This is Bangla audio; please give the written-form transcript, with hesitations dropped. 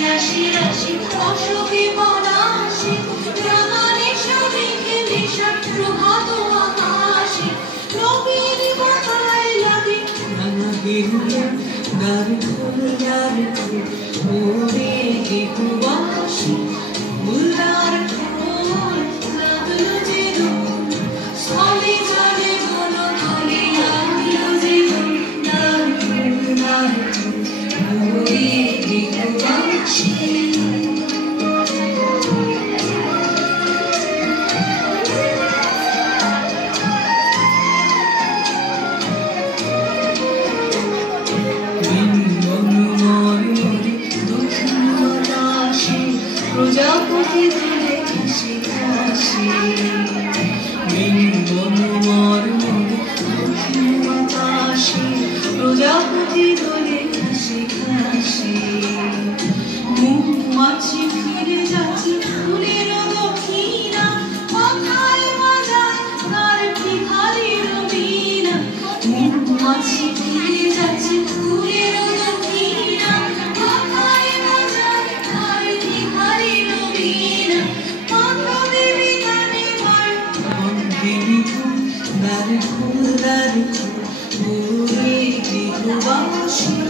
রাশি রাশি অশোকে পলাশি রামানে সবিকে নিশান প্রভাত আকাশে রবির মাথায় লাগে নানা বেহুলা দারু ওরে দেহবাসী মুলার ফুল লাগলো যে স্থলে জলে বলো তলে লাগলো যে ওরে দেহবাসী প্রজাপতি দোলে হাসি হাসি বনমার মধ্যে দক্ষিণ বাতাসে প্রজাপতি দোলে হাসি হাসি মৌমাছি ফিরে যাচ্ছে ফুলের দক্ষিণা মাথায় বাজায় তার ভিখারির বীণা মৌমাছি ফিরে যাচ্ছে ফুলের দক্ষিণা মাথায় বাজায় তার ভিখারির বীণা মাথা দেবী গানে বার বন্ধেরি ফুল দার ফুল ওরে দেহবাসী